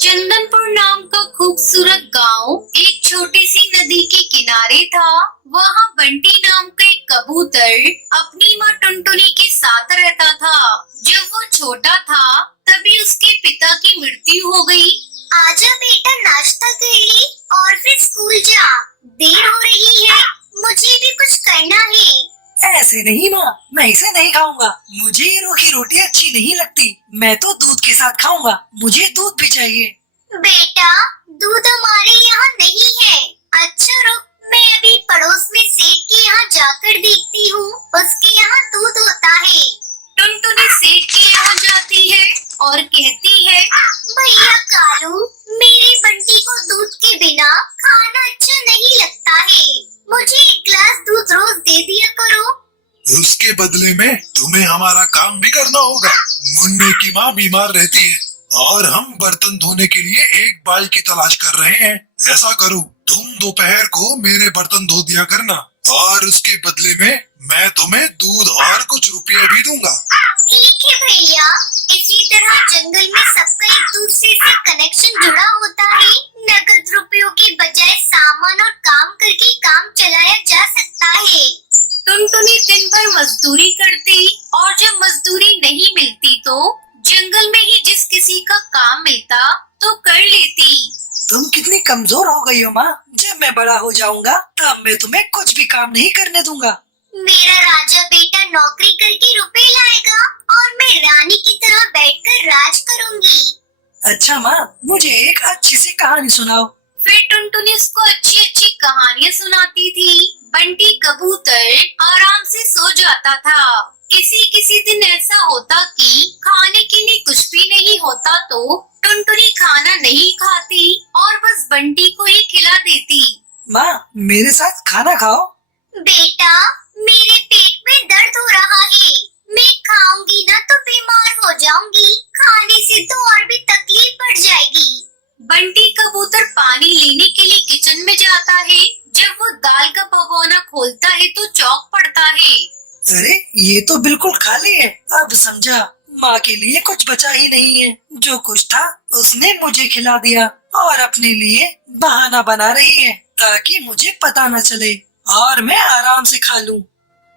चंदनपुर नाम का खूबसूरत गांव एक छोटी सी नदी के किनारे था। वहाँ बंटी नाम का एक कबूतर अपनी माँ टुनटुनी के साथ रहता था। जब वो छोटा था तभी उसके पिता की मृत्यु हो गई। आजा बेटा, नाश्ता कर ले और फिर स्कूल जा। देर हो रही है, मुझे भी कुछ करना है। ऐसे नहीं माँ, मैं इसे नहीं खाऊंगा। मुझे ये रूखी रोटी अच्छी नहीं लगती। मैं तो दूध के साथ खाऊंगा। मुझे दूध भी चाहिए। बेटा, दूध हमारे यहाँ नहीं है। अच्छा रुक, मैं अभी पड़ोस में सेठ के यहाँ जाकर देखती हूँ, उसके यहाँ दूध होता है। टुनटुनी सेठ के यहाँ जाती है और कहती है, भैया कालू, मेरे बंटी को दूध के बिना खाना अच्छा नहीं लगता है। मुझे एक गिलास दूध रोज दे दिया करो। उसके बदले में तुम्हें हमारा काम भी करना होगा। मुन्ने की माँ बीमार रहती है और हम बर्तन धोने के लिए एक बाई की तलाश कर रहे हैं। ऐसा करो, तुम दोपहर को मेरे बर्तन धो दिया करना और उसके बदले में मैं तुम्हें दूध और कुछ रुपये भी दूंगा। ठीक है भैया। इसी तरह जंगल में सबका एक दूसरे से कनेक्शन जुड़ा होता है। नगद रुपयों के बजाय सामान और काम करके काम चलाया जा सकता है। टुनटुनी दिन भर मजदूरी करती और जब मजदूरी नहीं मिलती तो जंगल में ही जिस किसी का काम मिलता तो कर लेती। तुम कितनी कमजोर हो गई हो माँ। जब मैं बड़ा हो जाऊंगा तब मैं तुम्हें कुछ भी काम नहीं करने दूंगा। मेरा राजा बेटा नौकरी करके रुपए लाएगा और मैं रानी की तरह बैठकर राज करूंगी। अच्छा माँ, मुझे एक अच्छी सी कहानी सुनाओ। फिर टुनटुनी उसको अच्छी अच्छी कहानियाँ सुनाती थी। बंटी कबूतर आराम से सो जाता था। किसी किसी दिन ऐसा होता कि खाने के लिए कुछ भी नहीं होता तो टुनटुनी खाना नहीं खाती और बस बंटी को ही खिला देती। माँ, मेरे साथ खाना खाओ। बेटा, मेरे पेट में दर्द हो रहा है। मैं खाऊंगी ना तो बीमार हो जाऊंगी। खाने से तो और भी तकलीफ बढ़ जाएगी। बंटी कबूतर पानी लेने के लिए किचन में जाता है। जब वो दाल का भगोना खोलता है तो चौंक पड़ता है। अरे, ये तो बिल्कुल खाली है। अब समझा, माँ के लिए कुछ बचा ही नहीं है। जो कुछ था उसने मुझे खिला दिया और अपने लिए बहाना बना रही है ताकि मुझे पता न चले और मैं आराम से खा लूं।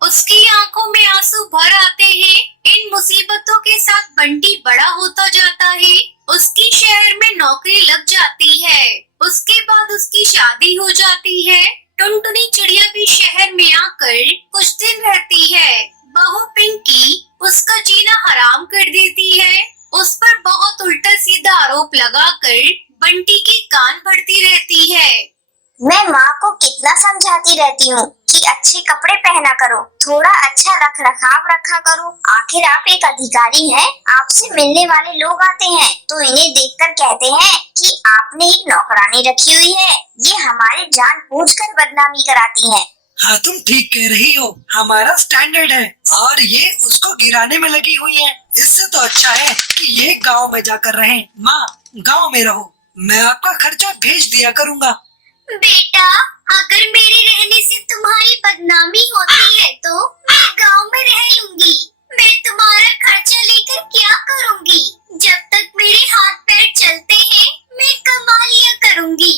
उसकी आंखों में आंसू भर आते हैं। इन मुसीबतों के साथ बंटी बड़ा होता जाता है। उसकी शहर में नौकरी लग जाती है। उसके बाद उसकी शादी हो जाती है। टुनटुनी चिड़िया भी शहर में आकर कुछ दिन रहती है। बहू पिंकी उसका जीना हराम कर देती है। उस पर बहुत उल्टा सीधा आरोप लगाकर बंटी के कान भरती रहती है। मैं माँ को कितना समझाती रहती हूँ कि अच्छे कपड़े पहना करो, थोड़ा अच्छा रख रखाव रखा करो। आखिर आप एक अधिकारी हैं, आपसे मिलने वाले लोग आते हैं तो इन्हें देखकर कहते हैं कि आपने एक नौकरानी रखी हुई है। ये हमारी जानबूझकर बदनामी कराती है। हाँ, तुम ठीक कह रही हो। हमारा स्टैंडर्ड है और ये उसको गिराने में लगी हुई है। इससे तो अच्छा है कि ये गांव में जाकर रहें। माँ, गांव में रहो, मैं आपका खर्चा भेज दिया करूँगा। बेटा, अगर मेरे रहने से तुम्हारी बदनामी होती है तो मैं गांव में रह लूंगी। मैं तुम्हारा खर्चा लेकर क्या करूंगी? जब तक मेरे हाथ पैर चलते हैं मैं कमा लिया करूंगी।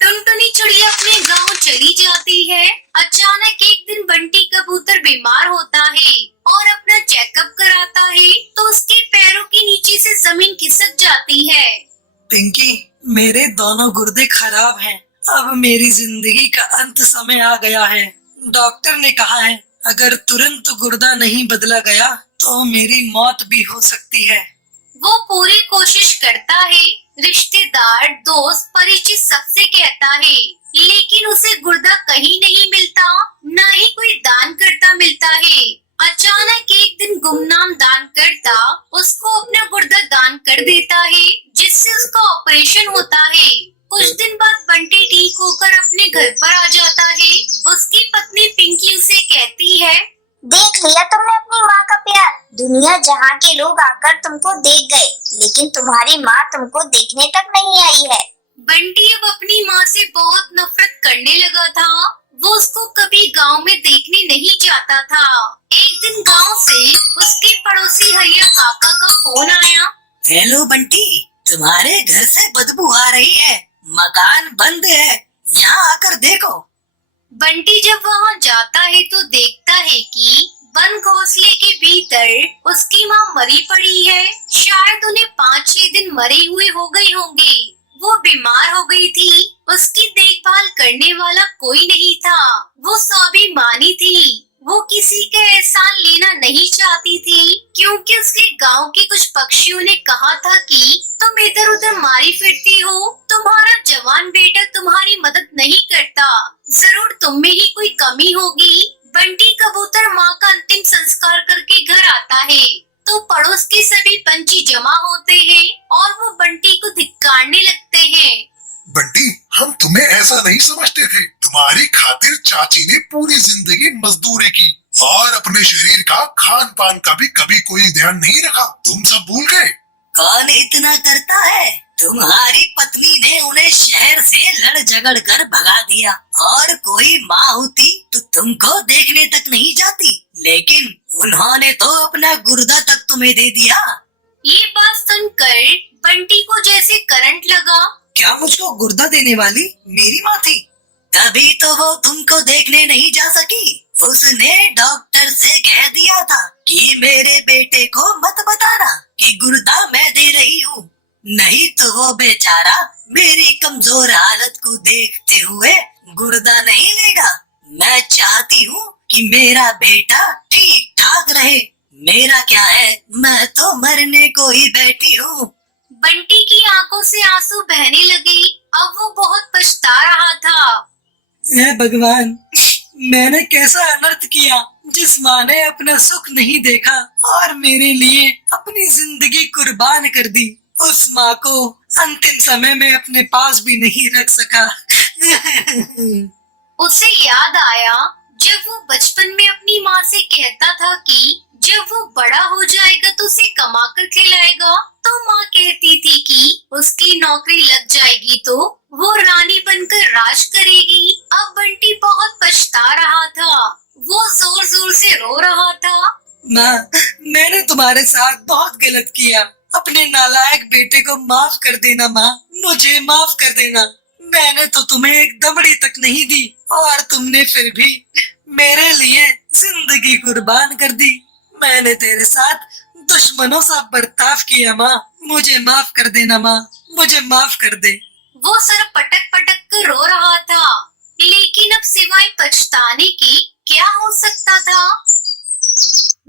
टुनटुनी चिड़िया अपने गांव चली जाती है। अचानक एक दिन बंटी कबूतर बीमार होता है और अपना चेकअप कराता है तो उसके पैरों के नीचे से जमीन खिसक जाती है। पिंकी, मेरे दोनों गुर्दे खराब हैं। अब मेरी जिंदगी का अंत समय आ गया है। डॉक्टर ने कहा है अगर तुरंत गुर्दा नहीं बदला गया तो मेरी मौत भी हो सकती है। वो पूरी कोशिश करता है, रिश्तेदार, दोस्त, परिचित सबसे कहता है, लेकिन उसे गुर्दा कहीं नहीं मिलता, न ही कोई दान करता मिलता है। अचानक एक दिन गुमनाम दान करता उसको अपना गुर्दा दान कर देता है, जिससे उसका ऑपरेशन होता है। कुछ दिन बाद बंटी ठीक होकर अपने घर पर आ जाता है। उसकी पत्नी पिंकी उसे कहती है, देख लिया तुमने अपनी माँ का प्यार। दुनिया जहाँ के लोग आकर तुमको देख गए, लेकिन तुम्हारी माँ तुमको देखने तक नहीं आई है। बंटी अब अपनी माँ से बहुत नफरत करने लगा था। वो उसको कभी गांव में देखने नहीं जाता था। एक दिन गांव से उसके पड़ोसी हरिया काका का फोन आया। हेलो बंटी, तुम्हारे घर से बदबू आ रही है। मकान बंद है, यहाँ आकर देखो। बंटी जब वहाँ जाता है तो देखता है कि बंद घोंसले के भीतर उसकी माँ मरी पड़ी है। शायद उन्हें 5-6 दिन मरे हुए हो गए होंगे। वो बीमार हो गई थी। उसकी देखभाल करने वाला कोई नहीं था। वो स्वाभिमानी थी। वो किसी का एहसान लेना नहीं चाहती थी, क्योंकि उसके गांव के कुछ पक्षियों ने कहा था कि तुम इधर उधर मारी फिरती हो, तुम्हारा जवान बेटा तुम्हारी मदद नहीं करता, जरूर तुम में ही कोई कमी होगी। बंटी कबूतर माँ का अंतिम संस्कार करके घर आता है तो पड़ोस के सभी पंछी जमा होते हैं और वो बंटी को धिक्कारने लगते हैं। बंटी, हम तुम्हें ऐसा नहीं समझते थे। तुम्हारी खातिर चाची ने पूरी जिंदगी मजदूरी की और अपने शरीर का खान पान का भी कभी कोई ध्यान नहीं रखा। तुम सब भूल गए। कौन इतना करता है? तुम्हारी पत्नी ने उन्हें शहर से लड़ झगड़ कर भगा दिया और कोई माँ होती तो तुमको देखने तक नहीं जाती, लेकिन उन्होंने तो अपना गुर्दा तक तुम्हें दे दिया। ये बात सुनकर बंटी को जैसे करंट लगा। क्या मुझको गुर्दा देने वाली मेरी माँ थी? तभी तो वो तुमको देखने नहीं जा सकी। उसने डॉक्टर से कह दिया था कि मेरे बेटे को मत बताना कि गुर्दा मैं दे रही हूँ, नहीं तो वो बेचारा मेरी कमजोर हालत को देखते हुए गुर्दा नहीं लेगा। मैं चाहती हूँ कि मेरा बेटा ठीक ठाक रहे। मेरा क्या है, मैं तो मरने को ही बैठी हूँ। बंटी की आंखों से आंसू बहने लगे। अब वो बहुत पछता रहा था। हे भगवान, मैंने कैसा अनर्थ किया जिस माँ ने अपना सुख नहीं देखा और मेरे लिए अपनी जिंदगी कुर्बान कर दी। उस माँ को अंतिम समय में अपने पास भी नहीं रख सका। उसे याद आया जब वो बचपन में अपनी माँ से कहता था कि जब वो बड़ा हो जाएगा तो उसे कमा कर खिलाएगा, तो माँ कहती थी कि उसकी नौकरी लग जाएगी तो वो रानी बनकर राज करेगी। अब बंटी बहुत पछता रहा था। वो जोर जोर से रो रहा था। माँ, मैंने तुम्हारे साथ बहुत गलत किया। अपने नालायक बेटे को माफ कर देना माँ, मुझे माफ कर देना। मैंने तो तुम्हें एक दबड़ी तक नहीं दी और तुमने फिर भी मेरे लिए जिंदगी कुर्बान कर दी। मैंने तेरे साथ दुश्मनों सा बर्ताव किया माँ, मुझे माफ कर देना माँ, मुझे माफ कर दे। वो सर पटक पटक कर रो रहा था, लेकिन अब सिवाय पछताने के क्या हो सकता था।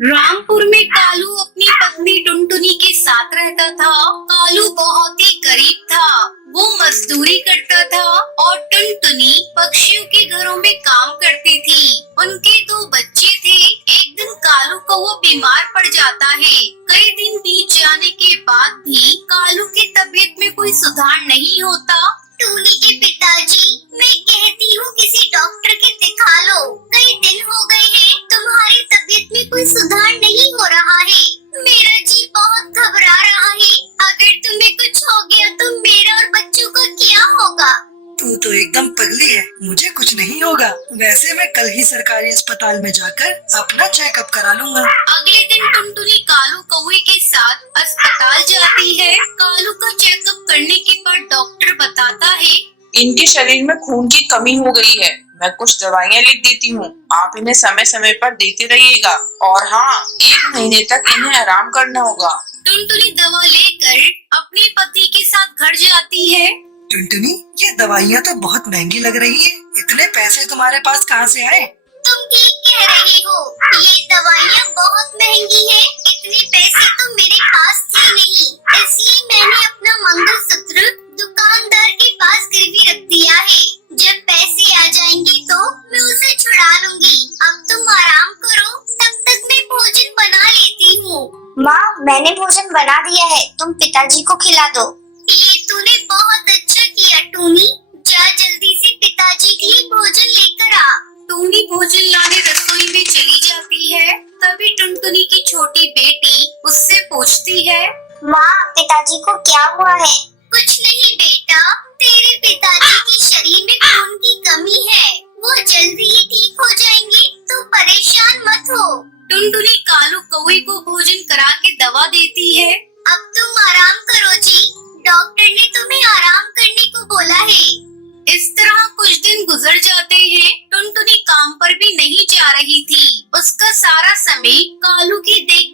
रामपुर में कालू अपनी पत्नी टुनटुनी के साथ रहता था। कालू बहुत ही गरीब था। वो मजदूरी करता था और टुनटुनी पक्षियों के घरों में काम करती थी। उनके 2 बच्चे थे। एक दिन कालू को वो बीमार पड़ जाता है। कई दिन बीत जाने के बाद भी कालू की तबीयत में कोई सुधार नहीं होता। टूनी के पिताजी, मैं कहती हूँ किसी डॉक्टर के दिखा लो। कई दिन हो गए हैं, तुम्हारी तबीयत में कोई सुधार नहीं हो रहा है। मेरा जी बहुत घबरा रहा है। अगर तुम्हें कुछ हो गया तो मेरा और बच्चों का क्या होगा? तू तो एकदम पगली है, मुझे कुछ नहीं होगा। वैसे मैं कल ही सरकारी अस्पताल में जाकर अपना चेकअप करा लूंगा। अगले दिन टुनटुनी कालू कौवे के साथ अस्पताल जाती है। कालू का चेकअप करने के बाद डॉक्टर बताता है, इनके शरीर में खून की कमी हो गई है। मैं कुछ दवाइयाँ लिख देती हूँ, आप इन्हें समय समय पर देते रहिएगा और हाँ, 1 महीने तक इन्हें आराम करना होगा। टुनटुनी दवा लेकर अपने पति के साथ घर जाती है। टुनटुनी, ये दवाइयाँ तो बहुत महंगी लग रही है। इतने पैसे तुम्हारे पास कहाँ से आए? तुम ठीक कह रही हो, ये दवाइयाँ बहुत महंगी है। इतने पैसे तो मेरे पास थे नहीं, इसलिए मैंने अपना मंगलसूत्र दुकानदार के पास गिरवी रख दिया है। जब पैसे आ जाएंगे तो मैं उसे छुड़ा लूंगी। अब तुम आराम करो, तब तक मैं भोजन बना लेती हूँ। माँ, मैंने भोजन बना दिया है, तुम पिताजी को खिला दो। ये तूने बहुत अच्छा किया टूनी। जा जल्दी से पिताजी के लिए भोजन लेकर आ। टूनी भोजन लाने रसोई में चली जाती है। तभी टुनटुनी की छोटी बेटी उससे पूछती है, माँ, पिताजी को क्या हुआ है? कुछ नहीं बेटा, तेरे पिताजी के शरीर में खून की कमी है। वो जल्दी ही ठीक हो जाएंगे, तो परेशान मत हो। टुनटुनी कालू कौवे को भोजन करा के दवा देती है। अब तुम आराम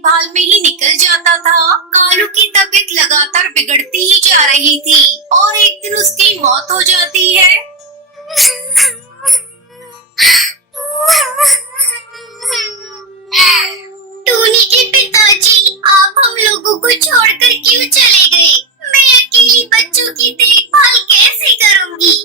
देखभाल में ही निकल जाता था। कालू की तबीयत लगातार बिगड़ती ही जा रही थी और एक दिन उसकी मौत हो जाती है। टूनी के पिताजी, आप हम लोगों को छोड़कर क्यों चले गए? मैं अकेली बच्चों की देखभाल कैसे करूंगी?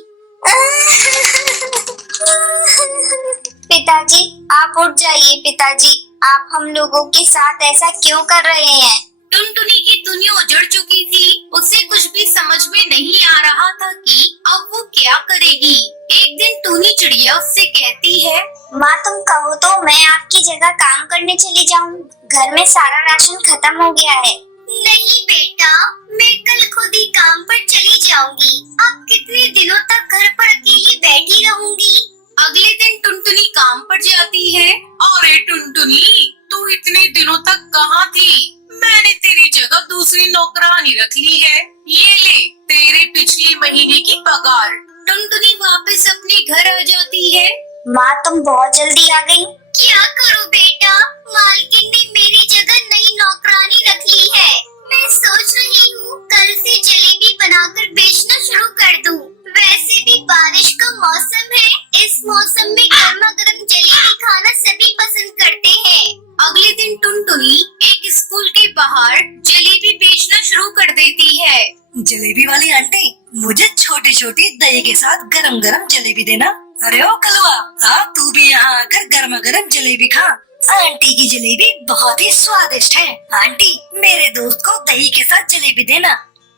पिताजी, आप उठ जाइए। पिताजी, आप हम लोगों के साथ ऐसा क्यों कर रहे हैं? टुनटुनी की दुनिया उजड़ चुकी थी। उसे कुछ भी समझ में नहीं आ रहा था कि अब वो क्या करेगी। एक दिन टूनी चिड़िया उससे कहती है, माँ, तुम कहो तो मैं आपकी जगह काम करने चली जाऊँ। घर में सारा राशन खत्म हो गया है। नहीं बेटा, मैं कल खुद ही काम पर चली जाऊंगी। अब कितने दिनों तक घर पर अकेली बैठी रहूंगी? अगले दिन टुनटुनी काम पर जाती है। अरे टुनटुनी, तू इतने दिनों तक कहाँ थी? मैंने तेरी जगह दूसरी नौकरानी रख ली है। ये ले तेरे पिछले महीने की पगार। टुनटुनी वापस अपने घर आ जाती है। माँ, तुम बहुत जल्दी आ गई। क्या करूँ बेटा, मालकिन ने मेरी जगह नई नौकरानी रख ली है। मैं सोच रही हूँ कल से जलेबी बनाकर बेचना शुरू कर दूँ। वैसे भी बारिश का मौसम है, इस मौसम में गर्मा गर्म जलेबी खाना सभी पसंद करते हैं। अगले दिन टुनटुनी एक स्कूल के बाहर जलेबी बेचना शुरू कर देती है। जलेबी वाली आंटी, मुझे छोटी छोटी दही के साथ गरम गरम जलेबी देना। अरे ओ कलवा, हाँ तू भी यहाँ आकर गर्मा गर्म जलेबी खा। आंटी की जलेबी बहुत ही स्वादिष्ट है। आंटी, मेरे दोस्त को दही के साथ जलेबी देना।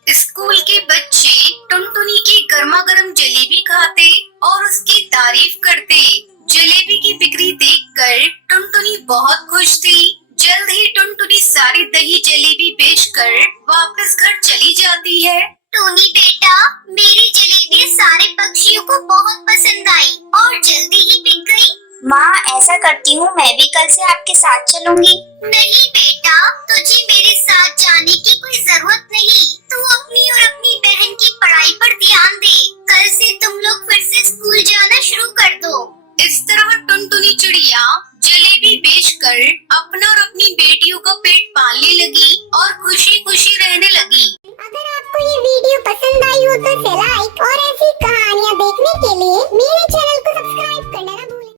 स्कूल के बच्चे टुनटुनी की गर्मा गर्म जलेबी खाते और उसकी तारीफ करते। जलेबी की बिक्री देखकर टुनटुनी बहुत खुश थी। जल्द ही टुनटुनी सारी दही जलेबी बेचकर वापस घर चली जाती है। टूनी बेटा, मेरी जलेबी सारे पक्षियों को बहुत पसंद आई और जल्दी ही बिक गई। माँ, ऐसा करती हूँ, मैं भी कल से आपके साथ चलूंगी। नहीं बेटा, तुझे मेरे साथ जाने की कोई जरूरत नहीं। तू अपनी और अपनी बहन की पढ़ाई पर ध्यान दे। कल से तुम लोग फिर से स्कूल जाना शुरू कर दो। इस तरह टुनटुनी चिड़िया जलेबी बेचकर अपना और अपनी बेटियों का पेट पालने लगी और खुशी खुशी रहने लगी। अगर आपको ये वीडियो पसंद आई हो तो लाइक और